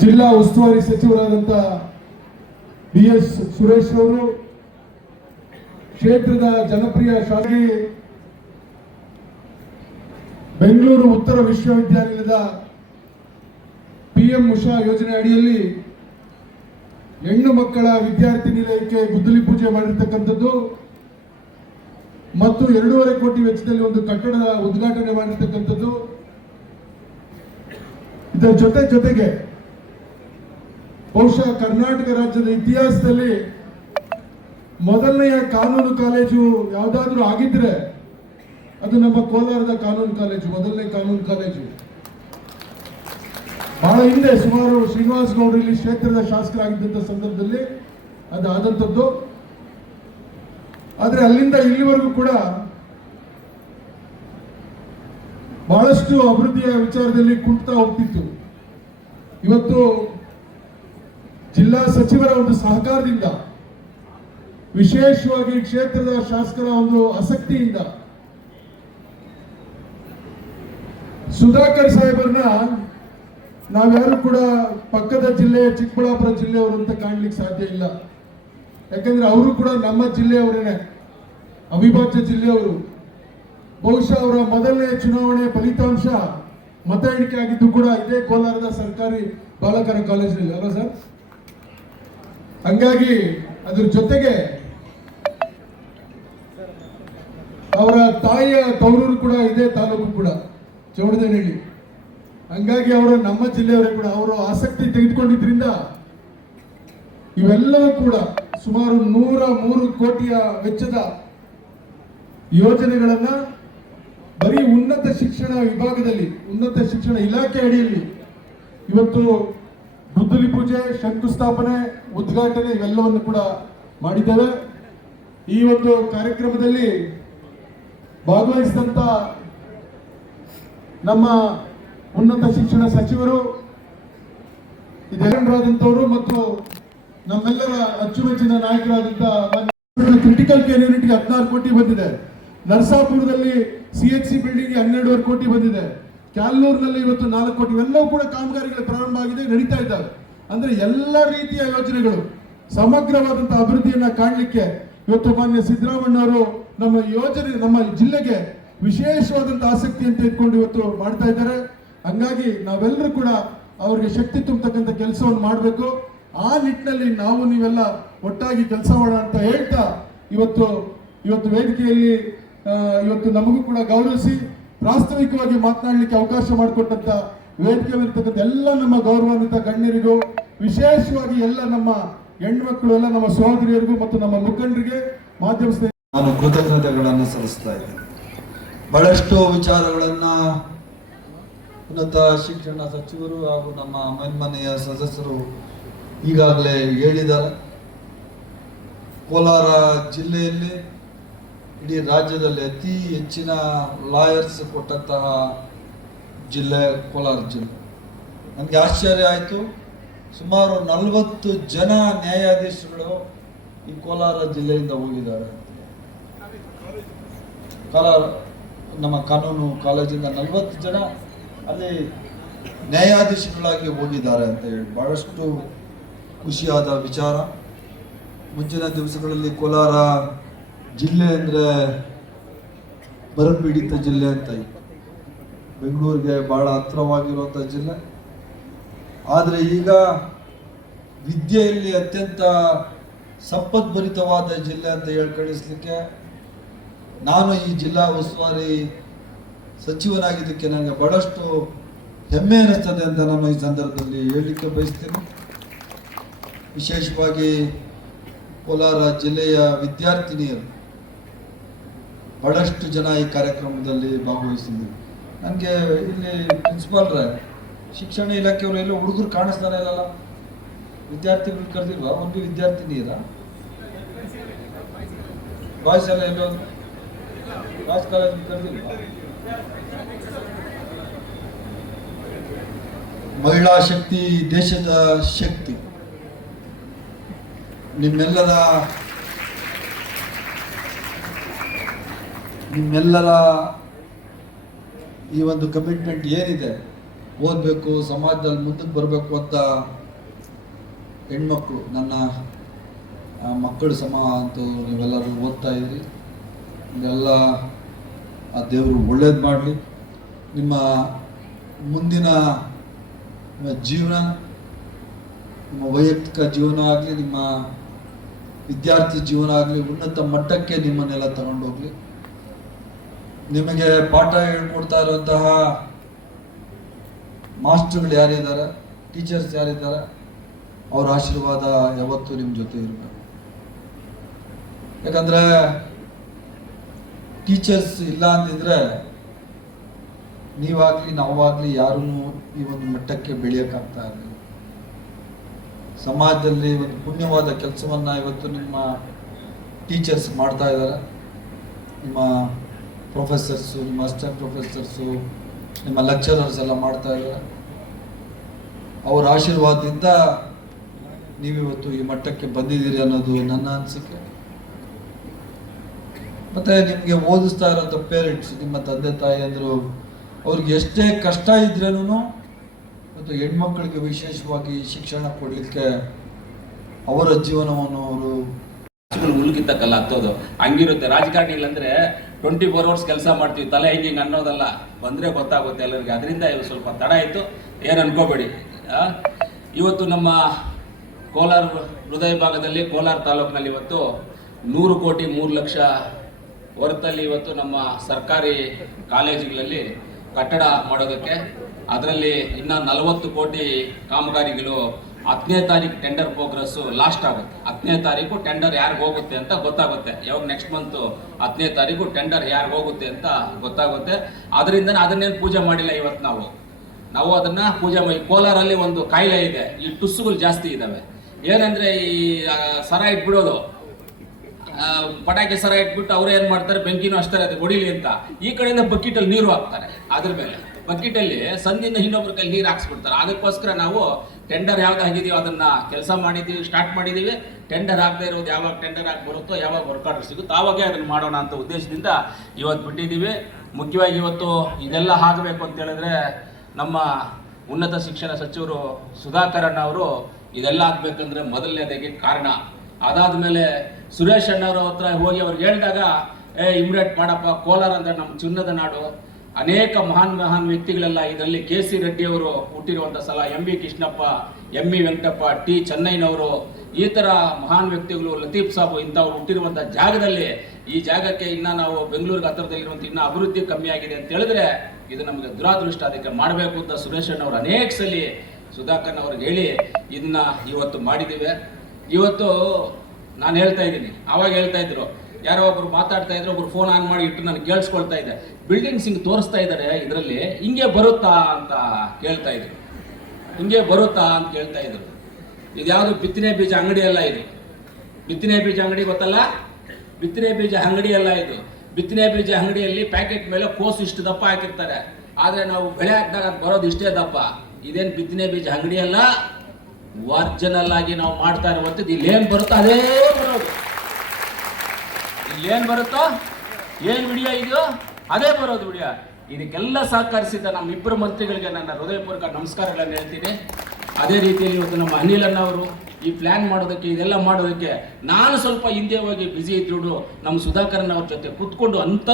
ಜಿಲ್ಲಾ ಉಸ್ತುವಾರಿ ಸಚಿವರಾದಂತ B S Suresh ಅವರು ಕ್ಷೇತ್ರದ ಜನಪ್ರಿಯ ಶಾಲೆ ಬೆಂಗಳೂರು ಉತ್ತರ ವಿಶ್ವವಿದ್ಯಾನಿಲಯದ ಪಿಎಂ ಉಷಾ ಯೋಜನೆ ಅಡಿಯಲ್ಲಿ ಹೆಣ್ಣು ಮಕ್ಕಳ ವಿದ್ಯಾರ್ಥಿ ನಿಲಯಕ್ಕೆ ಗುದ್ದಲಿ ಪೂಜೆ ಮಾಡಿರ್ತಕ್ಕಂಥದ್ದು ಮತ್ತು ಎರಡೂವರೆ ಕೋಟಿ ವೆಚ್ಚದಲ್ಲಿ ಒಂದು ಕಟ್ಟಡದ ಉದ್ಘಾಟನೆ ಮಾಡಿರ್ತಕ್ಕಂಥದ್ದು. ಇದರ ಜೊತೆ ಜೊತೆಗೆ ಬಹುಶಃ ಕರ್ನಾಟಕ ರಾಜ್ಯದ ಇತಿಹಾಸದಲ್ಲಿ ಮೊದಲನೆಯ ಕಾನೂನು ಕಾಲೇಜು ಯಾವುದಾದ್ರೂ ಆಗಿದ್ರೆ ಅದು ನಮ್ಮ ಕೋಲಾರದ ಕಾನೂನು ಕಾಲೇಜು, ಮೊದಲನೇ ಕಾನೂನು ಕಾಲೇಜು. ಬಹಳ ಹಿಂದೆ ಸುಮಾರು ಶ್ರೀನಿವಾಸ್ ಗೌಡ್ರು ಇಲ್ಲಿ ಕ್ಷೇತ್ರದ ಶಾಸಕರಾಗಿದ್ದಂಥ ಸಂದರ್ಭದಲ್ಲಿ ಅದು ಆದಂಥದ್ದು ಆದರೆ ಅಲ್ಲಿಂದ ಇಲ್ಲಿವರೆಗೂ ಕೂಡ ಬಹಳಷ್ಟು ಅಭಿವೃದ್ಧಿಯ ವಿಚಾರದಲ್ಲಿ ಕುಂಟ್ತಾ ಹೋಗ್ತಿತ್ತು. ಇವತ್ತು ಜಿಲ್ಲಾ ಸಚಿವರ ಒಂದು ಸಹಕಾರದಿಂದ, ವಿಶೇಷವಾಗಿ ಕ್ಷೇತ್ರದ ಶಾಸಕರ ಒಂದು ಆಸಕ್ತಿಯಿಂದ ಸುಧಾಕರ್ ಸಾಹೇಬರನ್ನ ನಾವ್ಯಾರು ಕೂಡ ಪಕ್ಕದ ಜಿಲ್ಲೆ, ಚಿಕ್ಕಬಳ್ಳಾಪುರ ಜಿಲ್ಲೆಯವರು ಅಂತ ಕಾಣ್ಲಿಕ್ಕೆ ಸಾಧ್ಯ ಇಲ್ಲ. ಯಾಕಂದ್ರೆ ಅವರು ಕೂಡ ನಮ್ಮ ಜಿಲ್ಲೆಯವರೇನೆ, ಅವಿಭಾಜ್ಯ ಜಿಲ್ಲೆಯವರು. ಬಹುಶಃ ಅವರ ಮೊದಲನೇ ಚುನಾವಣೆ ಫಲಿತಾಂಶ ಮತ ಎಣಿಕೆ ಆಗಿದ್ದು ಕೂಡ ಇದೇ ಕೋಲಾರದ ಸರ್ಕಾರಿ ಬಾಲಕರ ಕಾಲೇಜಿನಲ್ಲಿ ಅಲ್ವಾ ಸರ್? ಹಂಗಾಗಿ ಅದ್ರ ಜೊತೆಗೆ ಅವರ ತಾಯಿಯ ತವರೂರು ಕೂಡ ಇದೇ ತಾಲೂಕು ಕೂಡ ಚೌಡದನಹಳ್ಳಿ ಹಂಗಾಗಿ ಅವರು ನಮ್ಮ ಜಿಲ್ಲೆಯವರೇ ಕೂಡ ಅವರು ಆಸಕ್ತಿ ತೆಗೆದುಕೊಂಡಿದ್ರಿಂದ ಇವೆಲ್ಲವೂ ಕೂಡ ಸುಮಾರು ನೂರ ಮೂರು ಕೋಟಿಯ ವೆಚ್ಚದ ಯೋಜನೆಗಳನ್ನ ಬರೀ ಉನ್ನತ ಶಿಕ್ಷಣ ವಿಭಾಗದಲ್ಲಿ, ಉನ್ನತ ಶಿಕ್ಷಣ ಇಲಾಖೆ ಅಡಿಯಲ್ಲಿ ಇವತ್ತು ಗುದ್ದಲಿ ಪೂಜೆ, ಶಂಕುಸ್ಥಾಪನೆ, ಉದ್ಘಾಟನೆ ಇವೆಲ್ಲವನ್ನು ಕೂಡ ಮಾಡಿದ್ದೇವೆ. ಈ ಒಂದು ಕಾರ್ಯಕ್ರಮದಲ್ಲಿ ಭಾಗವಹಿಸಿದಂತ ನಮ್ಮ ಉನ್ನತ ಶಿಕ್ಷಣ ಸಚಿವರು ಇದೆಲ್ಲರಾದಂಥವರು ಮತ್ತು ನಮ್ಮೆಲ್ಲರ ಅಚ್ಚುಮೆಚ್ಚಿನ ನಾಯಕರಾದಂಥ ಕ್ರಿಟಿಕಲ್ ಕೇರ್ ಯೂನಿಟ್ಗೆ ಹದಿನಾರು ಕೋಟಿ ಬಂದಿದೆ. ನರಸಾಪುರದಲ್ಲಿ ಸಿ ಎಚ್ ಸಿ ಬಿಲ್ಡಿಂಗ್ ಹನ್ನೆರಡುವರೆ ಕೋಟಿ ಬಂದಿದೆ. ಕ್ಯಾಲ್ನೂರ್ನಲ್ಲಿ ಇವತ್ತು ನಾಲ್ಕು ಕೋಟಿ. ಇವೆಲ್ಲವೂ ಕೂಡ ಕಾಮಗಾರಿಗಳು ಪ್ರಾರಂಭ ಆಗಿದೆ, ನಡೀತಾ ಇದ್ದಾವೆ. ಅಂದ್ರೆ ಎಲ್ಲ ರೀತಿಯ ಯೋಜನೆಗಳು ಸಮಗ್ರವಾದಂಥ ಅಭಿವೃದ್ಧಿಯನ್ನ ಕಾಣಲಿಕ್ಕೆ ಇವತ್ತು ಮಾನ್ಯ ಸಿದ್ದರಾಮಯ್ಯನವರು ನಮ್ಮ ಯೋಜನೆ, ನಮ್ಮ ಜಿಲ್ಲೆಗೆ ವಿಶೇಷವಾದಂಥ ಆಸಕ್ತಿಯನ್ನು ಇಟ್ಕೊಂಡು ಇವತ್ತು ಮಾಡ್ತಾ ಇದ್ದಾರೆ. ಹಂಗಾಗಿ ನಾವೆಲ್ಲರೂ ಕೂಡ ಅವರಿಗೆ ಶಕ್ತಿ ತುಂಬತಕ್ಕಂಥ ಕೆಲಸವನ್ನು ಮಾಡಬೇಕು. ಆ ನಿಟ್ಟಿನಲ್ಲಿ ನಾವು ನೀವೆಲ್ಲ ಒಟ್ಟಾಗಿ ಕೆಲಸ ಮಾಡೋಣ ಅಂತ ಹೇಳ್ತಾ ಇವತ್ತು ಇವತ್ತು ವೇದಿಕೆಯಲ್ಲಿ ಇವತ್ತು ನಮಗೂ ಕೂಡ ಗೌರವಿಸಿ ಪ್ರಾಸ್ತಾವಿಕವಾಗಿ ಮಾತನಾಡಲಿಕ್ಕೆ ಅವಕಾಶ ಮಾಡಿಕೊಟ್ಟಂತ ವೇದಿಕೆಯಲ್ಲಿರ್ತಕ್ಕಂಥ ಎಲ್ಲ ನಮ್ಮ ಗೌರವಾನ್ವಿತ ಗಣ್ಯರಿಗೂ, ವಿಶೇಷವಾಗಿ ಎಲ್ಲ ನಮ್ಮ ಹೆಣ್ಮಕ್ಳು, ಎಲ್ಲ ನಮ್ಮ ಸಹೋದರಿಯರಿಗೂ ಮತ್ತು ನಮ್ಮ ಮುಖಂಡರಿಗೆ ಮಾಧ್ಯಮ ನಾನು ಕೃತಜ್ಞತೆಗಳನ್ನು ಸಲ್ಲಿಸ್ತಾ ಇದ್ದೇನೆ. ಬಹಳಷ್ಟು ವಿಚಾರಗಳನ್ನ ಉನ್ನತ ಶಿಕ್ಷಣ ಸಚಿವರು ಹಾಗೂ ನಮ್ಮ ಮೇಲ್ಮನೆಯ ಸದಸ್ಯರು ಈಗಾಗಲೇ ಹೇಳಿದ್ದಾರೆ ಕೋಲಾರ ಜಿಲ್ಲೆಯಲ್ಲಿ ಇಡೀ ರಾಜ್ಯದಲ್ಲಿ ಅತಿ ಹೆಚ್ಚಿನ ಲಾಯರ್ಸ್ ಕೊಟ್ಟಂತಹ ಜಿಲ್ಲೆ ಕೋಲಾರ ಜಿಲ್ಲೆ. ನನಗೆ ಆಶ್ಚರ್ಯ ಆಯಿತು. ಸುಮಾರು ನಲವತ್ತು ಜನ ನ್ಯಾಯಾಧೀಶರುಗಳು ಈ ಕೋಲಾರ ಜಿಲ್ಲೆಯಿಂದ ಹೋಗಿದ್ದಾರೆ. ಕೋಲಾರ, ನಮ್ಮ ಕಾನೂನು ಕಾಲೇಜಿಂದ ನಲವತ್ತು ಜನ ಅಲ್ಲಿ ನ್ಯಾಯಾಧೀಶಗಳಾಗಿ ಹೋಗಿದ್ದಾರೆ ಅಂತ ಹೇಳಿ ಬಹಳಷ್ಟು ಖುಷಿಯಾದ ವಿಚಾರ. ಮುಂಚಿನ ದಿವಸಗಳಲ್ಲಿ ಕೋಲಾರ ಜಿಲ್ಲೆ ಅಂದರೆ ಬರಪೀಡಿತ ಜಿಲ್ಲೆ ಅಂತ ಇತ್ತು. ಬೆಂಗಳೂರಿಗೆ ಬಹಳ ಹತ್ತಿರವಾಗಿರುವಂಥ ಜಿಲ್ಲೆ. ಆದರೆ ಈಗ ವಿದ್ಯೆಯಲ್ಲಿ ಅತ್ಯಂತ ಸಂಪದ್ಭರಿತವಾದ ಜಿಲ್ಲೆ ಅಂತ ಹೇಳಿ ಕಳಿಸ್ಲಿಕ್ಕೆ ನಾನು ಈ ಜಿಲ್ಲಾ ಉಸ್ತುವಾರಿ ಸಚಿವನಾಗಿದ್ದಕ್ಕೆ ನನಗೆ ಬಹಳಷ್ಟು ಹೆಮ್ಮೆ ಅನ್ನಿಸ್ತದೆ ಅಂತ ನಾನು ಈ ಸಂದರ್ಭದಲ್ಲಿ ಹೇಳಲಿಕ್ಕೆ ಬಯಸ್ತೇನೆ. ವಿಶೇಷವಾಗಿ ಕೋಲಾರ ಜಿಲ್ಲೆಯ ವಿದ್ಯಾರ್ಥಿನಿಯರು ಬಹಳಷ್ಟು ಜನ ಈ ಕಾರ್ಯಕ್ರಮದಲ್ಲಿ ಭಾಗವಹಿಸಿದ್ರು ನನಗೆ ಇಲ್ಲಿ ಪ್ರಿನ್ಸಿಪಾಲ್ರೆ ಶಿಕ್ಷಣ ಇಲಾಖೆಯವರು ಎಲ್ಲ ಹುಡುಗರು ಕಾಣಿಸ್ತಾನೆ ಇಲ್ಲಲ್ಲ ವಿದ್ಯಾರ್ಥಿಗಳು ಕರೆದಿಲ್ವಾ? ಒಂದು ವಿದ್ಯಾರ್ಥಿನಿಯರ ಬಾಯ್ಸ್ ಎಲ್ಲ ಎಲ್ಲ ಬಾಯ್ಸ್ ಕಾಲೇಜ್ ಕರೆದಿಲ್ವಾ? ಮಹಿಳಾ ಶಕ್ತಿ, ದೇಶದ ಶಕ್ತಿ. ನಿಮ್ಮೆಲ್ಲರ ನಿಮ್ಮೆಲ್ಲರ ಈ ಒಂದು ಕಮಿಟ್ಮೆಂಟ್ ಏನಿದೆ? ಓದಬೇಕು, ಸಮಾಜದಲ್ಲಿ ಮುಂದಕ್ಕೆ ಬರಬೇಕು ಅಂತ ಹೆಣ್ಮಕ್ಳು, ನನ್ನ ಮಕ್ಕಳು ಸಮ ಅಂತೂ ನೀವೆಲ್ಲರೂ ಓದ್ತಾ ಇದ್ರಿ. ಇದೆಲ್ಲ ಆ ದೇವರು ಒಳ್ಳೇದು ಮಾಡಲಿ. ನಿಮ್ಮ ಮುಂದಿನ ಜೀವನ, ನಿಮ್ಮ ವೈಯಕ್ತಿಕ ಜೀವನ ಆಗಲಿ, ನಿಮ್ಮ ವಿದ್ಯಾರ್ಥಿ ಜೀವನ ಆಗಲಿ, ಉನ್ನತ ಮಟ್ಟಕ್ಕೆ ನಿಮ್ಮನ್ನೆಲ್ಲ ತಗೊಂಡೋಗ್ಲಿ. ನಿಮಗೆ ಪಾಠ ಹೇಳ್ಕೊಡ್ತಾ ಇರುವಂತಹ ಮಾಸ್ಟರ್ಗಳು ಯಾರಿದ್ದಾರೆ? ಟೀಚರ್ಸ್ ಯಾರಿದ್ದಾರೆ? ಅವರ ಆಶೀರ್ವಾದ ಯಾವತ್ತೂ ನಿಮ್ಮ ಜೊತೆ ಇರಬೇಕು. ಯಾಕಂದ್ರೆ ಟೀಚರ್ಸ್ ಇಲ್ಲ ಅಂದಿದ್ರೆ ನೀವಾಗ್ಲಿ ನಾವಾಗ್ಲಿ ಯಾರೂ ಈ ಒಂದು ಮಟ್ಟಕ್ಕೆ ಬೆಳೆಯೋಕ್ಕಾಗ್ತಾ ಇರಲಿಲ್ಲ ಸಮಾಜದಲ್ಲಿ ಒಂದು ಪುಣ್ಯವಾದ ಕೆಲಸವನ್ನ ಇವತ್ತು ನಿಮ್ಮ ಟೀಚರ್ಸ್ ಮಾಡ್ತಾ ಇದ್ದಾರೆ. ನಿಮ್ಮ ಪ್ರೊಫೆಸರ್ಸು ನಿಮ್ಮ ಅಸಿಸ್ಟೆಂಟ್ ಪ್ರೊಫೆಸರ್ಸು ನಿಮ್ಮ ಲೆಕ್ಚರರ್ಸ್ ಎಲ್ಲ ಮಾಡ್ತಾ ಇದ್ದಾರೆ. ಅವರ ಆಶೀರ್ವಾದದಿಂದ ನೀವಿವತ್ತು ಈ ಮಟ್ಟಕ್ಕೆ ಬಂದಿದ್ದೀರಿ ಅನ್ನೋದು ನನ್ನ ಅನಿಸಿಕೆ. ಮತ್ತೆ ನಿಮಗೆ ಓದಿಸ್ತಾ ಇರೋಂಥ ಪೇರೆಂಟ್ಸ್ ನಿಮ್ಮ ತಂದೆ ತಾಯಿ ಅಂದರು, ಅವ್ರಿಗೆ ಎಷ್ಟೇ ಕಷ್ಟ ಇದ್ರೇನು ಮತ್ತು ಹೆಣ್ಮಕ್ಳಿಗೆ ವಿಶೇಷವಾಗಿ ಶಿಕ್ಷಣ ಕೊಡಲಿಕ್ಕೆ ಅವರ ಜೀವನವನ್ನು ಅವರು ಹುಲ್ಗಿದ್ದ ಕಲ್ಲ ಹತ್ತೋದು ಹಂಗಿರುತ್ತೆ. ರಾಜಕಾರಣಿ ಇಲ್ಲಂದ್ರೆ ಟ್ವೆಂಟಿ ಫೋರ್ ಅವರ್ಸ್ ಕೆಲಸ ಮಾಡ್ತೀವಿ, ತಲೆ ಹಿಂಗೆ ಅನ್ನೋದಲ್ಲ ಬಂದ್ರೆ ಗೊತ್ತಾಗುತ್ತೆ ಎಲ್ಲರಿಗೆ. ಅದರಿಂದ ಇವು ಸ್ವಲ್ಪ ತಡ ಆಯಿತು. ಏನು ಅನ್ಕೋಬೇಡಿ. ಇವತ್ತು ನಮ್ಮ ಕೋಲಾರ ಹೃದಯ ಭಾಗದಲ್ಲಿ, ಕೋಲಾರ ತಾಲೂಕಿನಲ್ಲಿ ಇವತ್ತು ನೂರು ಕೋಟಿ ಮೂರು ಲಕ್ಷ ಹೊರತಲ್ಲಿ ಇವತ್ತು ನಮ್ಮ ಸರ್ಕಾರಿ ಕಾಲೇಜುಗಳಲ್ಲಿ ಕಟ್ಟಡ ಮಾಡೋದಕ್ಕೆ. ಅದರಲ್ಲಿ ಇನ್ನ ನಲವತ್ತು ಕೋಟಿ ಕಾಮಗಾರಿಗಳು ಹತ್ತನೇ ತಾರೀಕು ಟೆಂಡರ್ ಪ್ರೋಗ್ರೆಸ್ಸು ಲಾಸ್ಟ್ ಆಗುತ್ತೆ. ಹತ್ತನೇ ತಾರೀಕು ಟೆಂಡರ್ ಯಾರಿಗೆ ಹೋಗುತ್ತೆ ಅಂತ ಗೊತ್ತಾಗುತ್ತೆ. ಯಾವಾಗ ನೆಕ್ಸ್ಟ್ ಮಂತ್ ಹತ್ತನೇ ತಾರೀಕು ಟೆಂಡರ್ ಯಾರಿಗೆ ಹೋಗುತ್ತೆ ಅಂತ ಗೊತ್ತಾಗುತ್ತೆ. ಅದರಿಂದ ಅದನ್ನೇನು ಪೂಜೆ ಮಾಡಿಲ್ಲ ಇವತ್ತು ನಾವು. ನಾವು ಅದನ್ನ ಪೂಜೆ ಮಾಡಿ, ಕೋಲಾರಲ್ಲಿ ಒಂದು ಕಾಯಿಲೆ ಇದೆ. ಈ ಟುಸ್ಸುಗಳು ಜಾಸ್ತಿ ಇದ್ದಾವೆ ಏನಂದ್ರೆ ಈ ಸರ ಇಟ್ಬಿಡೋದು. ಪಟಾಕಿ ಸರ ಇಟ್ಬಿಟ್ಟು ಅವ್ರು ಏನು ಮಾಡ್ತಾರೆ? ಬೆಂಕಿನೂ ಅಷ್ಟೇ ಅದು ಹೊಡಿಲಿ ಅಂತ. ಈ ಕಡೆಯಿಂದ ಬಕೆಟಲ್ಲಿ ನೀರು ಹಾಕ್ತಾರೆ. ಅದ್ರ ಮೇಲೆ. ಬಕೆಟಲ್ಲಿ ಸಂದಿನ ಇನ್ನೊಬ್ರ ಕೈಲಿ ನೀರು ಹಾಕ್ಸ್ಬಿಡ್ತಾರೆ. ಅದಕ್ಕೋಸ್ಕರ ನಾವು ಟೆಂಡರ್ ಯಾವ್ದು ಆಗಿದೆಯೋ ಅದನ್ನ ಕೆಲಸ ಮಾಡಿದೀವಿ ಸ್ಟಾರ್ಟ್ ಮಾಡಿದೀವಿ ಟೆಂಡರ್ ಆಗದೆ ಇರೋದು ಯಾವಾಗ ಟೆಂಡರ್ ಆಗಿ ಬರುತ್ತೋ ಯಾವಾಗ ವರ್ಕ್ ಆರ್ಡರ್ ಸಿಗುತ್ತೋ ಆವಾಗೇ ಅದನ್ನ ಮಾಡೋಣ ಅಂತ ಉದ್ದೇಶದಿಂದ ಇವತ್ತು ಬಿಟ್ಟಿದ್ದೀವಿ. ಮುಖ್ಯವಾಗಿ ಇವತ್ತು ಇದೆಲ್ಲ ಆಗಬೇಕು ಅಂತ ಹೇಳಿದ್ರೆ ನಮ್ಮ ಉನ್ನತ ಶಿಕ್ಷಣ ಸಚಿವರು ಸುಧಾಕರಣ್ಣ ಅವರು ಇದೆಲ್ಲ ಆಗಬೇಕಂದ್ರೆ ಮೊದಲನೇದಾಗಿ ಕಾರಣ? ಅದಾದ್ಮೇಲೆ ಸುರೇಶ್ ಅಣ್ಣವ್ರ ಹತ್ರ ಹೋಗಿ ಅವ್ರಿಗೆ ಹೇಳಿದಾಗ, ಏ, ಇಮ್ರೇಟ್ ಮಾಡಪ್ಪ, ಕೋಲಾರ ಅಂದ್ರೆ ನಮ್ಮ ಚಿನ್ನದ ನಾಡು. ಅನೇಕ ಮಹಾನ್ ಮಹಾನ್ ವ್ಯಕ್ತಿಗಳೆಲ್ಲ ಇದರಲ್ಲಿ ಕೆ ಸಿ ರೆಡ್ಡಿ ಅವರು ಹುಟ್ಟಿರುವಂಥ ಸಲ, M B Krishnappa, M E Venkatappa, T ಚೆನ್ನೈನವರು ಈ ಥರ ಮಹಾನ್ ವ್ಯಕ್ತಿಗಳು ಲತೀಫ್ ಸಾಬು ಇಂಥವ್ರು ಹುಟ್ಟಿರುವಂಥ ಜಾಗದಲ್ಲಿ ಈ ಜಾಗಕ್ಕೆ ಇನ್ನ ನಾವು ಬೆಂಗಳೂರಿಗೆ ಹತ್ತಿರದಲ್ಲಿರುವಂಥ ಇನ್ನ ಅಭಿವೃದ್ಧಿ ಕಮ್ಮಿ ಆಗಿದೆ ಅಂತ ಹೇಳಿದ್ರೆ ಇದು ನಮಗೆ ದುರಾದೃಷ್ಟ. ಅದಕ್ಕೆ ಮಾಡಬೇಕು ಅಂತ ಸುರೇಶ್ ಅಣ್ಣವ್ರು ಅನೇಕ ಸಲ ಸುಧಾಕರ್ ಅವ್ರಿಗೆ ಹೇಳಿ ಇದನ್ನ ಇವತ್ತು ಮಾಡಿದ್ದೀವಿ. ಇವತ್ತು ನಾನು ಹೇಳ್ತಾ ಇದ್ದೀನಿ. ಅವಾಗ ಹೇಳ್ತಾ ಇದ್ರು ಯಾರೋ ಒಬ್ರು ಮಾತಾಡ್ತಾ ಇದ್ರೆ ಒಬ್ರು ಫೋನ್ ಆನ್ ಮಾಡಿ ಇಟ್ಟು ನಾನು ಕೇಳಿಸ್ಕೊಳ್ತಾ ಇದ್ದೆ. ಬಿಲ್ಡಿಂಗ್ಸ್ ಹಿಂಗೆ ತೋರಿಸ್ತಾ ಇದ್ದಾರೆ ಇದರಲ್ಲಿ ಹಿಂಗೆ ಬರುತ್ತಾ ಅಂತ ಕೇಳ್ತಾ ಇದ್ರು. ಹಿಂಗೆ ಬರುತ್ತಾ ಅಂತ ಕೇಳ್ತಾ ಇದ್ರು. ಇದು ಯಾವುದು ಬಿತ್ತನೆ ಬೀಜ ಅಂಗಡಿ ಅಲ್ಲ ಇದು. ಬಿತ್ತನೆ ಬೀಜ ಅಂಗಡಿ ಗೊತ್ತಲ್ಲ? ಬಿತ್ತನೆ ಬೀಜ ಅಂಗಡಿ ಅಲ್ಲ ಇದು. ಬಿತ್ತನೆ ಬೀಜ ಅಂಗಡಿಯಲ್ಲಿ ಪ್ಯಾಕೆಟ್ ಮೇಲೆ ಕೋಸು ಇಷ್ಟು ದಪ್ಪ ಹಾಕಿರ್ತಾರೆ. ಆದರೆ ನಾವು ಬೆಳೆ ಹಾಕಿದಾಗ ಅದು ಬರೋದು ಇಷ್ಟೇ ದಪ್ಪ. ಇದೇನು ಬಿತ್ತನೆ ಬೀಜ ಅಂಗಡಿ ಅಲ್ಲ? ಒರಿಜಿನಲ್ ಆಗಿ ನಾವು ಮಾಡ್ತಾ ಇರುವಂಥದ್ದು, ಇಲ್ಲೇನು ಬರುತ್ತೋ ಅದೇ ಇಲ್ಲೇನು ಬರುತ್ತೋ? ಏನು ವಿಡಿಯೋ ಇದೆಯೋ ಅದೇ ಬರೋದು ವಿಡಿಯೋ. ಇದಕ್ಕೆಲ್ಲ ಸಹಕರಿಸಿದ ನಮ್ಮ ಇಬ್ಬರು ಮಂತ್ರಿಗಳಿಗೆ ನನ್ನ ಹೃದಯಪೂರ್ವಕ ನಮಸ್ಕಾರಗಳನ್ನು ಹೇಳ್ತೀನಿ. ಅದೇ ರೀತಿಯಲ್ಲಿ ಇವತ್ತು ನಮ್ಮ ಅನಿಲ್ ಅಣ್ಣವರು ಈ ಪ್ಲಾನ್ ಮಾಡೋದಕ್ಕೆ, ಇದೆಲ್ಲ ಮಾಡೋದಕ್ಕೆ ನಾನು ಸ್ವಲ್ಪ ಹಿಂದೆ ಹೋಗಿ ಬ್ಯುಸಿ ಇದ್ರು ನಮ್ಮ ಸುಧಾಕರನ್ ಅವ್ರ ಜೊತೆ ಕೂತ್ಕೊಂಡು ಅಂತ